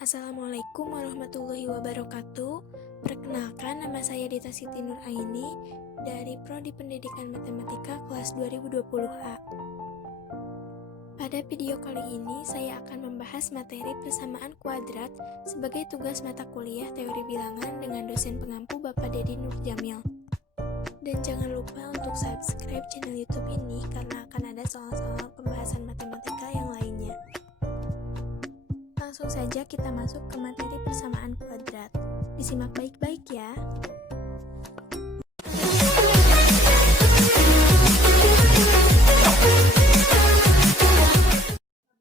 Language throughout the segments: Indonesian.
Assalamualaikum warahmatullahi wabarakatuh. Perkenalkan, nama saya Dita Siti Nur Aini dari Prodi Pendidikan Matematika kelas 2020A. Pada video kali ini, saya akan membahas materi persamaan kuadrat sebagai tugas mata kuliah teori bilangan dengan dosen pengampu Bapak Dedi Nurjamil. Dan jangan lupa untuk subscribe channel YouTube ini karena akan ada soal-soal pembahasan matematika yang lainnya. Langsung saja kita masuk ke materi persamaan kuadrat. Disimak baik-baik ya.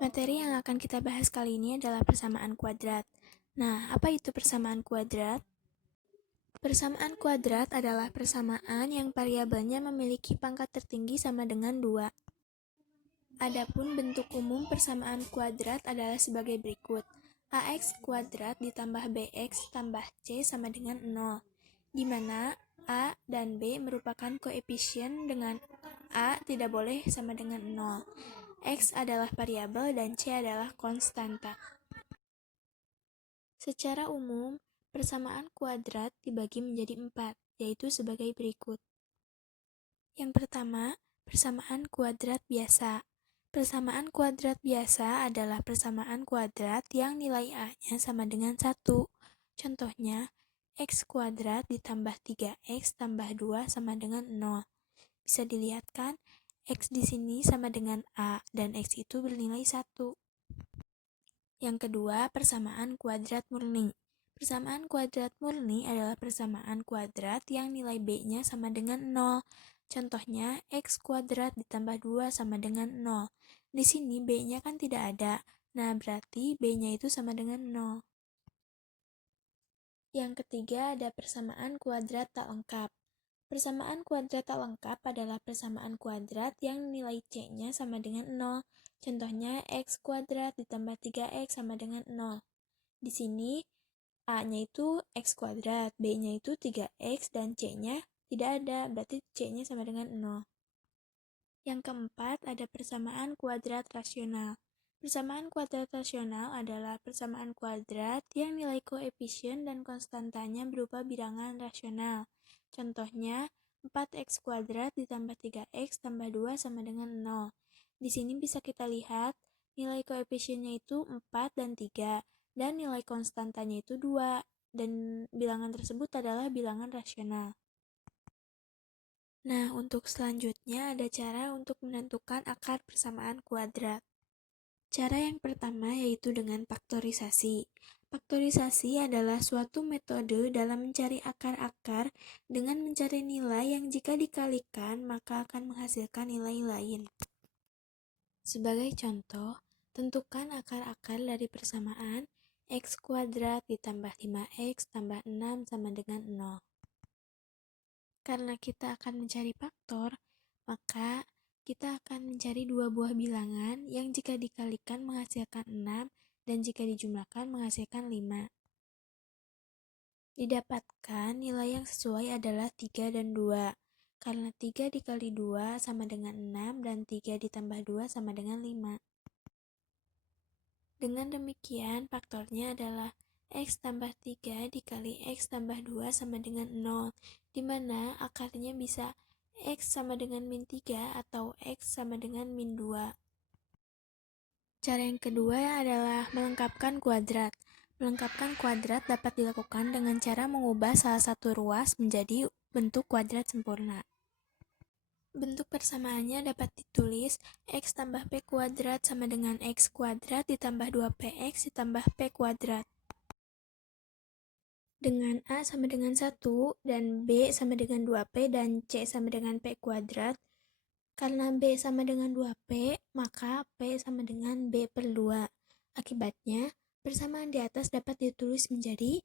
Materi yang akan kita bahas kali ini adalah persamaan kuadrat. Nah, apa itu persamaan kuadrat? Persamaan kuadrat adalah persamaan yang variabelnya memiliki pangkat tertinggi sama dengan 2. Adapun bentuk umum persamaan kuadrat adalah sebagai berikut. AX kuadrat ditambah BX tambah C sama dengan 0, di mana A dan B merupakan koefisien dengan A tidak boleh sama dengan 0. X adalah variabel dan C adalah konstanta. Secara umum, persamaan kuadrat dibagi menjadi 4, yaitu sebagai berikut. Yang pertama, persamaan kuadrat biasa. Persamaan kuadrat biasa adalah persamaan kuadrat yang nilai A-nya sama dengan 1. Contohnya, X kuadrat ditambah 3X tambah 2 sama dengan 0. Bisa dilihat kan, X di sini sama dengan A dan X itu bernilai 1. Yang kedua, persamaan kuadrat murni. Persamaan kuadrat murni adalah persamaan kuadrat yang nilai B-nya sama dengan 0. Contohnya, X kuadrat ditambah 2 sama dengan 0. Di sini B-nya kan tidak ada, nah berarti B-nya itu sama dengan 0. Yang ketiga ada persamaan kuadrat tak lengkap. Persamaan kuadrat tak lengkap adalah persamaan kuadrat yang nilai C-nya sama dengan 0. Contohnya, X kuadrat ditambah 3X sama dengan 0. Di sini, A-nya itu X kuadrat, B-nya itu 3X, dan C-nya tidak ada, berarti C-nya sama dengan 0. Yang keempat, ada persamaan kuadrat rasional. Persamaan kuadrat rasional adalah persamaan kuadrat yang nilai koefisien dan konstantanya berupa bilangan rasional. Contohnya, 4x kuadrat ditambah 3x tambah 2 sama dengan 0. Di sini bisa kita lihat, nilai koefisiennya itu 4 dan 3, dan nilai konstantanya itu 2, dan bilangan tersebut adalah bilangan rasional. Nah, untuk selanjutnya ada cara untuk menentukan akar persamaan kuadrat. Cara yang pertama yaitu dengan faktorisasi. Faktorisasi adalah suatu metode dalam mencari akar-akar dengan mencari nilai yang jika dikalikan maka akan menghasilkan nilai lain. Sebagai contoh, tentukan akar-akar dari persamaan x kuadrat ditambah 5x tambah 6 sama dengan 0. Karena kita akan mencari faktor, maka kita akan mencari dua buah bilangan yang jika dikalikan menghasilkan 6 dan jika dijumlahkan menghasilkan 5. Didapatkan nilai yang sesuai adalah 3 dan 2. Karena 3 dikali 2 sama dengan 6 dan 3 ditambah 2 sama dengan 5. Dengan demikian, faktornya adalah X tambah 3 dikali X tambah 2 sama dengan 0, di mana akarnya bisa X sama dengan min 3 atau X sama dengan min 2. Cara yang kedua adalah melengkapkan kuadrat. Melengkapkan kuadrat dapat dilakukan dengan cara mengubah salah satu ruas menjadi bentuk kuadrat sempurna. Bentuk persamaannya dapat ditulis X tambah P kuadrat sama dengan X kuadrat ditambah 2PX ditambah P kuadrat. Dengan A sama dengan 1 dan B sama dengan 2P dan C sama dengan P kuadrat, karena B sama dengan 2P, maka P sama dengan B per 2. Akibatnya, persamaan di atas dapat ditulis menjadi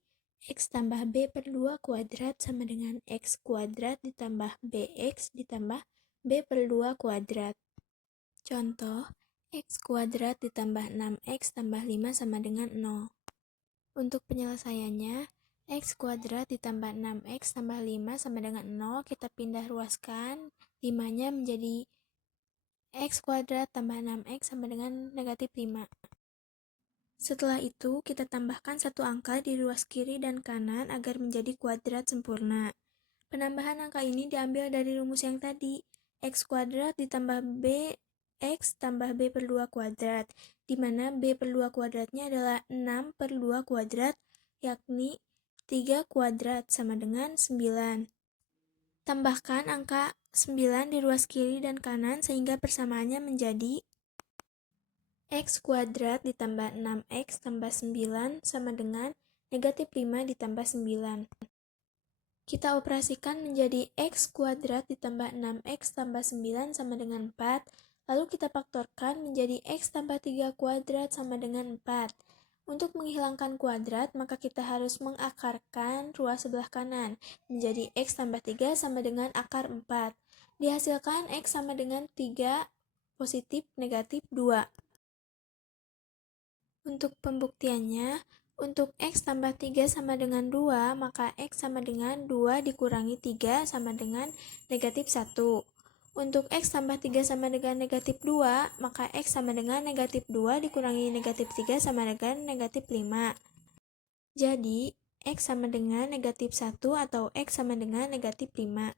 X tambah B per 2 kuadrat sama dengan X kuadrat ditambah BX ditambah B per 2 kuadrat. Contoh, X kuadrat ditambah 6X tambah 5 sama dengan 0. Untuk penyelesaiannya, X kuadrat ditambah 6X tambah 5 sama dengan 0, kita pindah ruaskan 5-nya menjadi X kuadrat tambah 6X sama dengan negatif 5. Setelah itu, kita tambahkan satu angka di ruas kiri dan kanan agar menjadi kuadrat sempurna. Penambahan angka ini diambil dari rumus yang tadi, x kuadrat ditambah b x tambah b per 2 kuadrat, di mana b per 2 kuadratnya adalah 6 per 2 kuadrat, yakni 3 kuadrat sama dengan 9. Tambahkan angka 9 di ruas kiri dan kanan sehingga persamaannya menjadi x kuadrat ditambah 6x tambah 9 sama dengan negatif 5 ditambah 9. Kita operasikan menjadi x kuadrat ditambah 6x tambah 9 sama dengan 4, lalu kita faktorkan menjadi x tambah 3 kuadrat sama dengan 4. Untuk menghilangkan kuadrat, maka kita harus mengakarkan ruas sebelah kanan, menjadi x tambah 3 sama dengan akar 4. Dihasilkan x sama dengan 3 positif negatif 2. Untuk pembuktiannya, untuk x tambah 3 sama dengan 2, maka x sama dengan 2 dikurangi 3 sama dengan negatif 1. Untuk x tambah 3 sama dengan negatif 2, maka x sama dengan negatif 2 dikurangi negatif 3 sama dengan negatif 5. Jadi, x sama dengan negatif 1 atau x sama dengan negatif 5.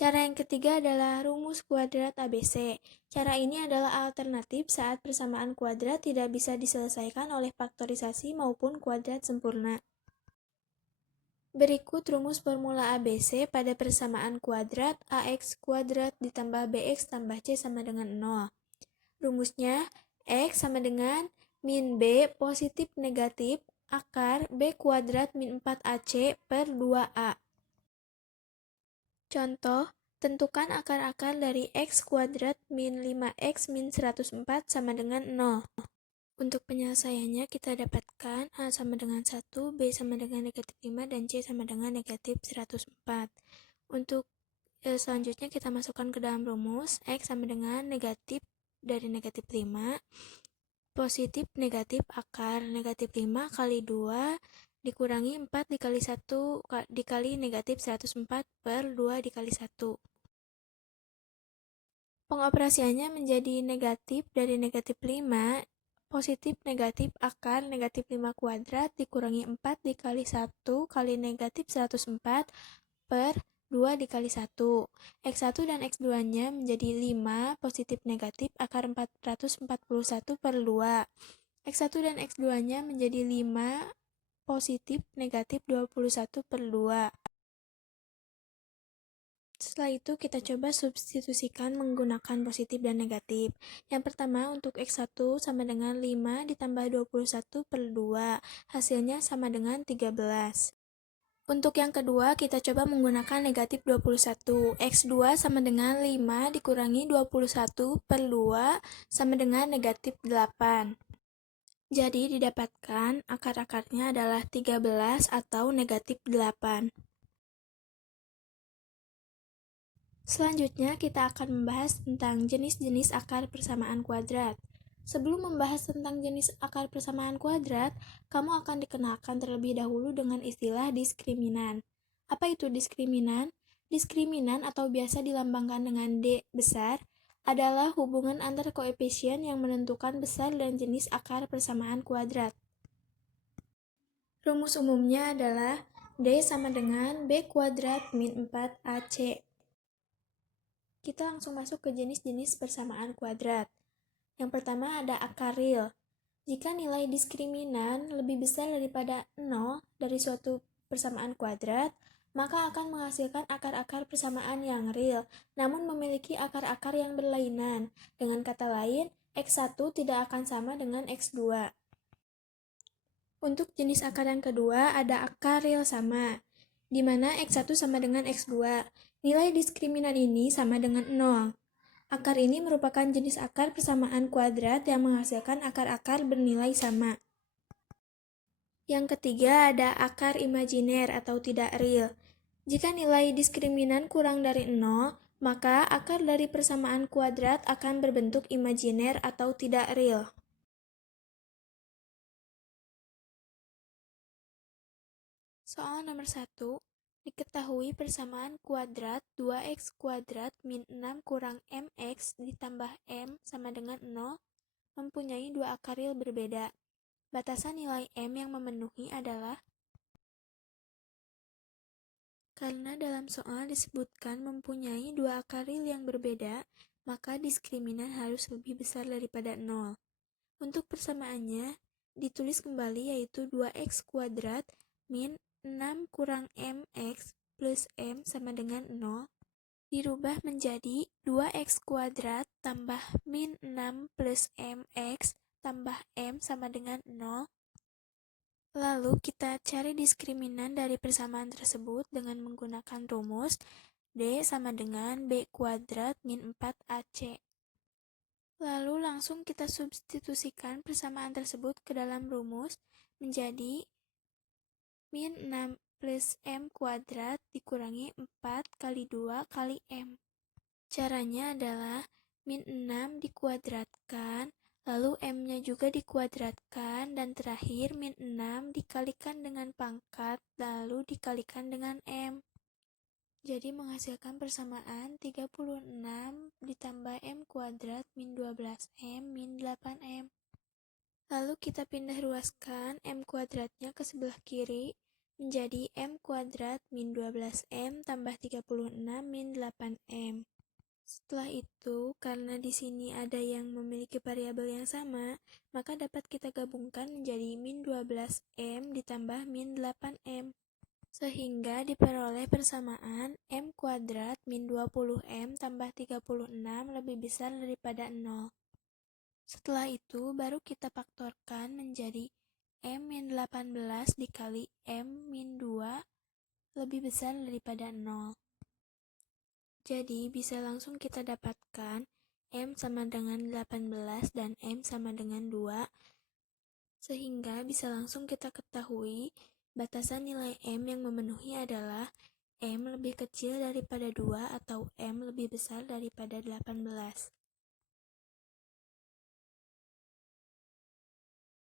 Cara yang ketiga adalah rumus kuadrat ABC. Cara ini adalah alternatif saat persamaan kuadrat tidak bisa diselesaikan oleh faktorisasi maupun kuadrat sempurna. Berikut rumus formula ABC pada persamaan kuadrat AX kuadrat ditambah BX tambah C sama dengan 0. Rumusnya, X sama dengan min B positif negatif akar B kuadrat min 4AC per 2A. Contoh, tentukan akar-akar dari x kuadrat min 5x min 104 sama dengan 0. Untuk penyelesaiannya kita dapatkan A sama dengan 1, B sama dengan negatif 5, dan C sama dengan negatif 104. Untuk selanjutnya kita masukkan ke dalam rumus, x sama dengan negatif dari negatif 5, positif negatif akar negatif 5 kali 2 dikurangi 4 dikali 1 dikali negatif 104 per 2 dikali 1. Pengoperasiannya menjadi negatif dari negatif 5, positif negatif akar negatif 5 kuadrat dikurangi 4 dikali 1 kali negatif 104 per 2 dikali 1. X1 dan X2-nya menjadi 5 positif negatif akar 441 per 2. X1 dan X2-nya menjadi 5 positif negatif 21 per 2. Setelah itu kita coba substitusikan menggunakan positif dan negatif. Yang pertama untuk X1 sama dengan 5 ditambah 21 per 2. Hasilnya sama dengan 13. Untuk yang kedua kita coba menggunakan negatif 21. X2 sama dengan 5 dikurangi 21 per 2 sama dengan negatif 8. Jadi didapatkan akar-akarnya adalah 13 atau negatif 8. Selanjutnya kita akan membahas tentang jenis-jenis akar persamaan kuadrat. Sebelum membahas tentang jenis akar persamaan kuadrat, kamu akan dikenalkan terlebih dahulu dengan istilah diskriminan. Apa itu diskriminan? Diskriminan atau biasa dilambangkan dengan D besar adalah hubungan antar koefisien yang menentukan besar dan jenis akar persamaan kuadrat. Rumus umumnya adalah D sama dengan B kuadrat min 4AC. Kita langsung masuk ke jenis-jenis persamaan kuadrat. Yang pertama ada akar real. Jika nilai diskriminan lebih besar daripada 0 dari suatu persamaan kuadrat, maka akan menghasilkan akar-akar persamaan yang real, namun memiliki akar-akar yang berlainan. Dengan kata lain, X1 tidak akan sama dengan X2. Untuk jenis akar yang kedua, ada akar real sama, di mana X1 sama dengan X2. Nilai diskriminan ini sama dengan 0. Akar ini merupakan jenis akar persamaan kuadrat yang menghasilkan akar-akar bernilai sama. Yang ketiga ada akar imajiner atau tidak real. Jika nilai diskriminan kurang dari 0, maka akar dari persamaan kuadrat akan berbentuk imajiner atau tidak real. Soal nomor 1. Diketahui persamaan kuadrat 2x kuadrat min 6 kurang mx ditambah m sama dengan 0 mempunyai dua akar real berbeda. Batasan nilai M yang memenuhi adalah karena dalam soal disebutkan mempunyai dua akar real yang berbeda, maka diskriminan harus lebih besar daripada 0. Untuk persamaannya, ditulis kembali yaitu 2x kuadrat min 6 kurang mx plus m sama dengan 0, dirubah menjadi 2x kuadrat tambah min 6 plus mx tambah m sama dengan 0. Lalu kita cari diskriminan dari persamaan tersebut dengan menggunakan rumus D sama dengan B kuadrat min 4AC. Lalu langsung kita substitusikan persamaan tersebut ke dalam rumus menjadi min 6 plus m kuadrat dikurangi 4 kali 2 kali m. Caranya adalah min 6 dikuadratkan, lalu m-nya juga dikuadratkan, dan terakhir min 6 dikalikan dengan pangkat, lalu dikalikan dengan m. Jadi menghasilkan persamaan 36 ditambah m kuadrat min 12m min 8m. Lalu kita pindah ruaskan m kuadratnya ke sebelah kiri menjadi m kuadrat min 12m tambah 36 min 8m. Setelah itu, karena di sini ada yang memiliki variabel yang sama, maka dapat kita gabungkan menjadi min 12m ditambah min 8m. Sehingga diperoleh persamaan m kuadrat min 20m tambah 36 lebih besar daripada 0. Setelah itu, baru kita faktorkan menjadi m min 18 dikali m min 2 lebih besar daripada 0. Jadi, bisa langsung kita dapatkan M sama dengan 18 dan M sama dengan 2, sehingga bisa langsung kita ketahui batasan nilai M yang memenuhi adalah M lebih kecil daripada 2 atau M lebih besar daripada 18.